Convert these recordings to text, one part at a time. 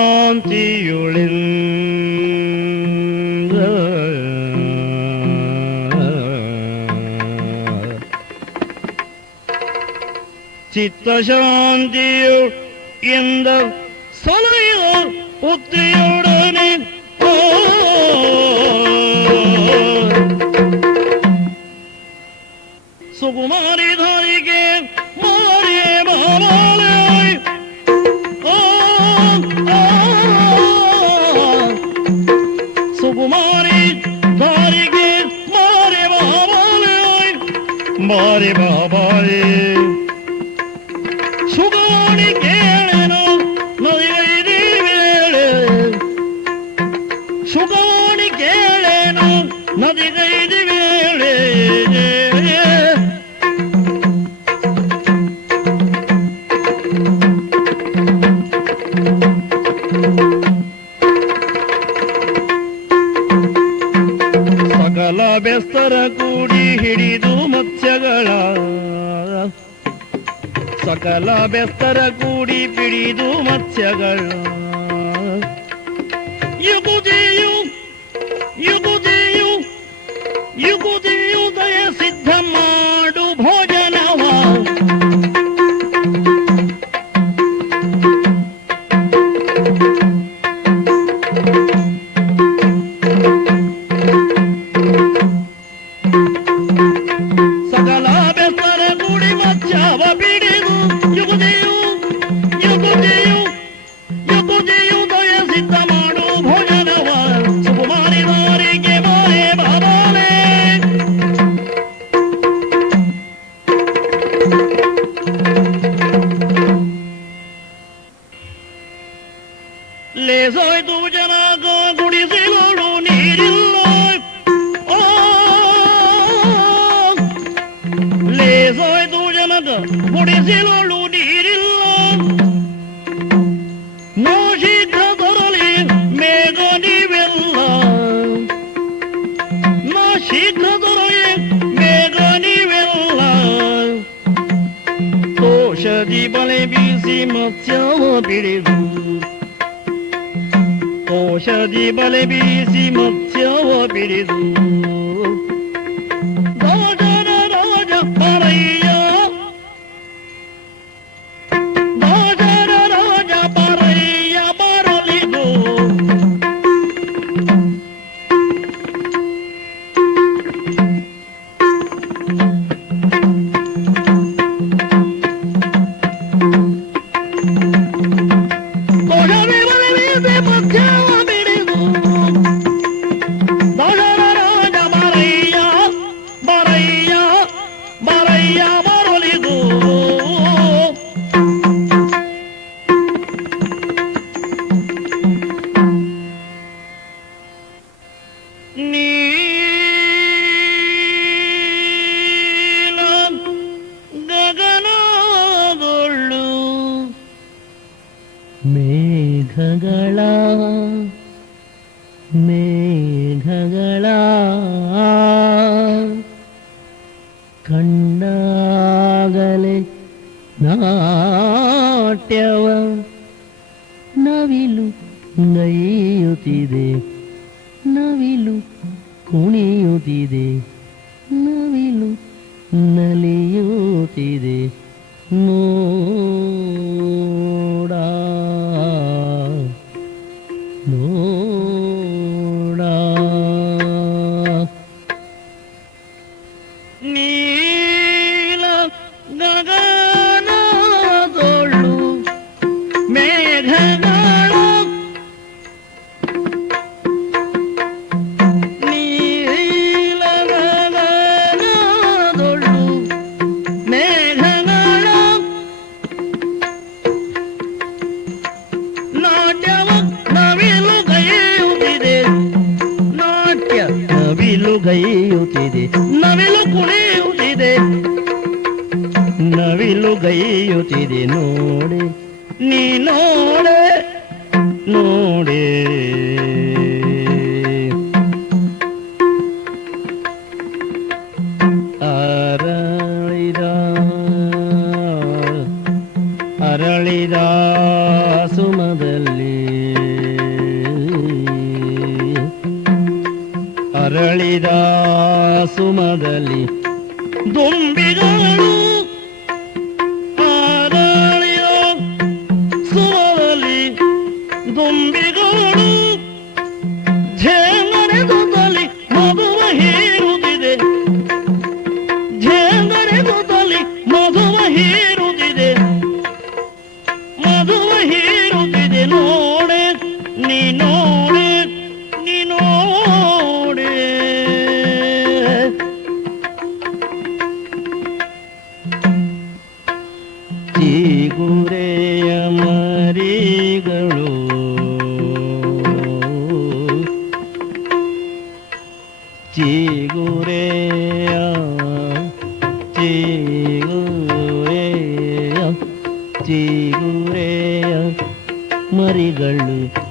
ചിത്തശാന്തിയുളിൽ ചിത്തശാന്തിയോ എന്താ സമയോ ബുദ്ധിയോ ಬೆಸ್ತರ ಕೂಡಿ ಹಿಡಿದು ಮತ್ಸ್ಯಗಳ ಸಕಲ ಬೆಸ್ತರ ಕೂಡಿ ಪಿಡಿದು ಮತ್ಸ್ಯಗಳ. ಯುಗುದಿ ಲೇಸೋಯ್ತು ಜನಾಗ ಗುಡಿಸಿಗಳು ನೀರಿಲ್ಲ ಲೇಸೋಯ್ತು ಜನದ ಗುಡಿಸಿಗಳು ನೀರಿಲ್ಲ ನೋಶಿದ್ದ ತೊರಲಿ ಮೇಘ ನೀವೆಲ್ಲ ನೋಶಿದ್ದ ತೊರಲಿ ಮೇಘ ನೀವೆಲ್ಲ ತೋಷದಿ ಬಲೆ ಬೀಸಿ ಮತ್ಸ್ಯವ ಬಿಡಿದು ಔಷಧಿ ಬಲೆ ಬೀಸಿ ಮತ್ಸ್ಯವ ಬಿಡಿದು മേഘകളാ ನೋಡೆ ನೀ ನೋಡೆ ನೋಡೆ. ಅರಳಿದ ಅರಳಿದ ಸುಮದಲಿ ಅರಳಿದ ಸುಮದಲಿ ದುಂಬಿದಳು ಚಿಗುರೆಯ ಮರಿಗಳು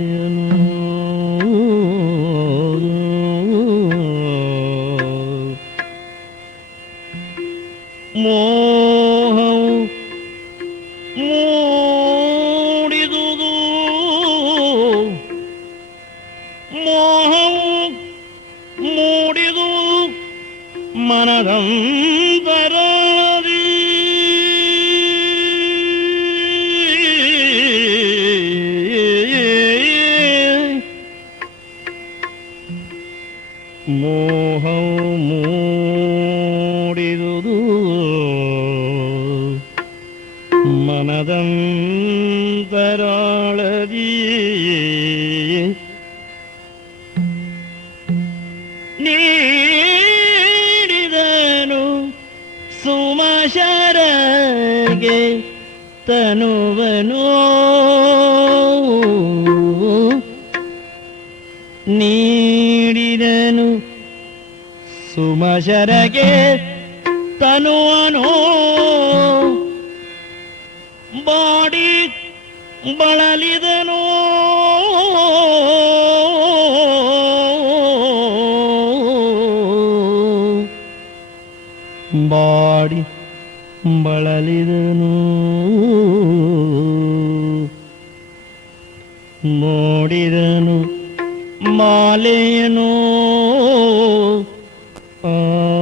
ಜಯನೋ ಮೋಹ ಮೂಡಿದುದು. ಮನದಂತರಾಳದಿ. ನೀಡಿದನು ಸುಮಶರಗೆ ತನುವನು. ನೀ ಸುಮಶರಗೆ ತನುವನು. ಬಾಡಿ ಬಳಲಿದನು. ಬಾಡಿ ಬಳಲಿದನು. ನೋಡಿದನು ಮಾಲೆಯನು Oh.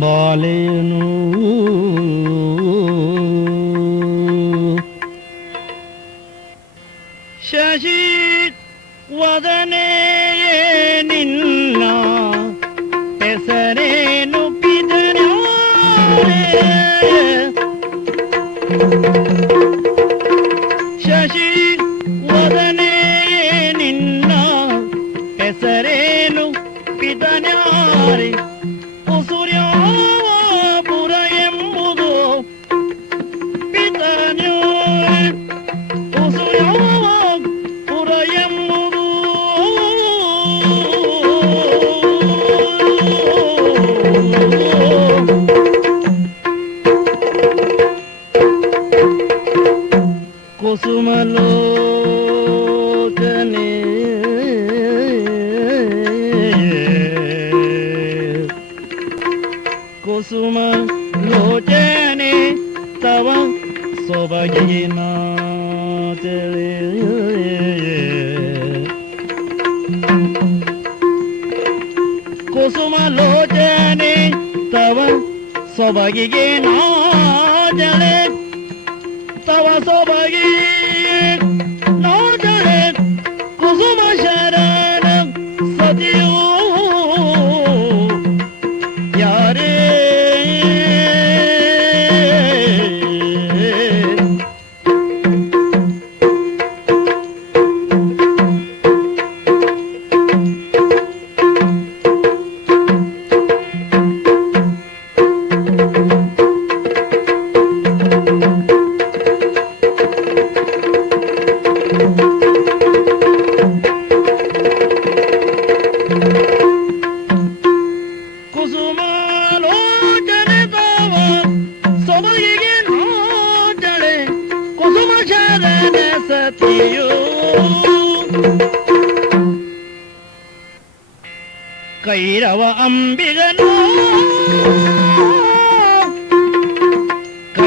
ಎಂಬಾಲೆಯನು ಶಶಿ ವದನೇ ನಿನ್ನ ಹೆಸರೇನು ಪಿದನು ಶಶಿ ವದನೇ ನಿನ್ನ ಹೆಸರೇ ಕುಸುಮಲೋಚನೆ ಕುಸುಮ ಲೋಚನೆ ತವ ಸೊಬಗಿನ ಕುಸುಮ ಲೋಚನೆ ತವ ಸೊಬಗಿಗೆ ನಾ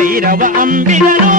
ಕೈರವ ಅಂಬಿಗನು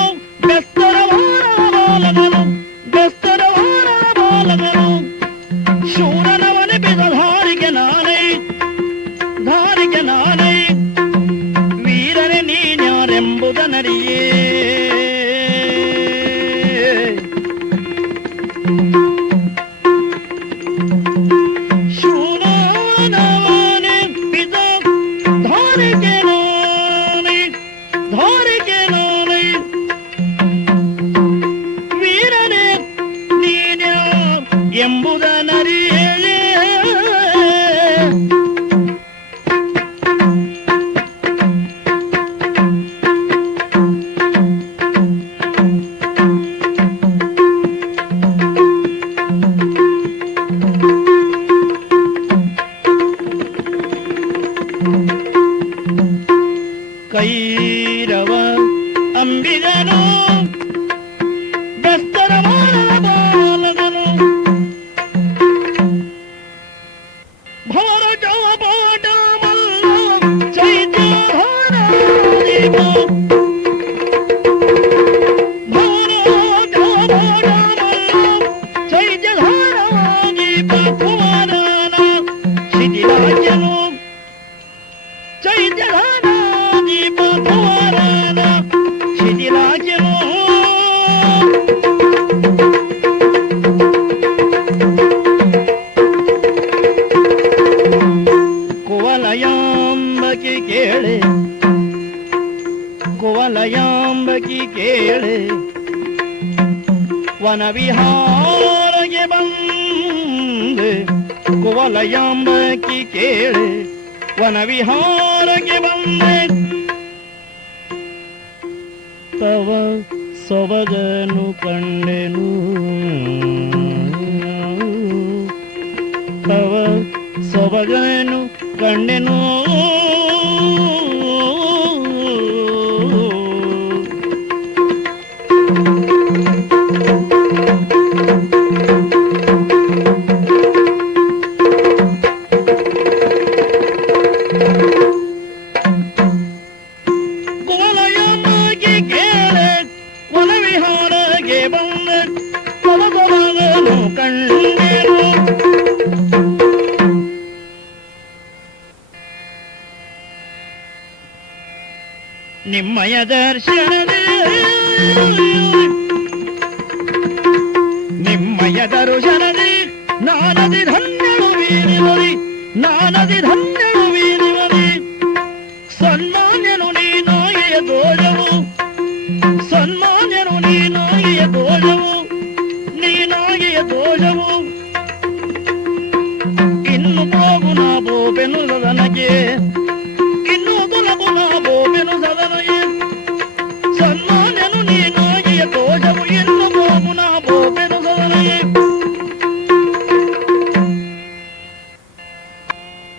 ಕೈರವ ಅಂಬಿಗನು ಬೆಸ್ತರವಾರ ಬಾಲಗನು ಭಾರತ ಪಾಠ ಮಲ್ಲ ಚೈತ್ಯ ಹಾರಾದಿವ. ಭಾರತ கேளு. குவலயாம்பகி கேளு. வனவிஹாரகி வந்து குவலயாம்பகி கேளு. வனவிஹாரகி வந்து ತವ ಸೊಬಗನು ಕಂಡೆನು. ತವ ಸೊಬಗನು ಕಂಡೆನು. ನಿಮ್ಮಯ ದರ್ಶನ ನಿಮ್ಮಯ ದರುಶನದಿ ನಾನದಿ ಧನ್ಯಳು ವೀರಿವರಿ ನಾನದಿ ಧನ್ಯಳು ವೀರಿವರಿ ಸನ್ಮಾನ್ಯನು ನೀನೋಯ ದೋಜವು ಸನ್ಮಾನ್ಯನು ನೀನೋಯ ದೋಜವು ನೀನೋಯ ದೋಜವು ಇನ್ನು ಹೋಗು ನಾ ಬೋಪೆನು ನನಗೆ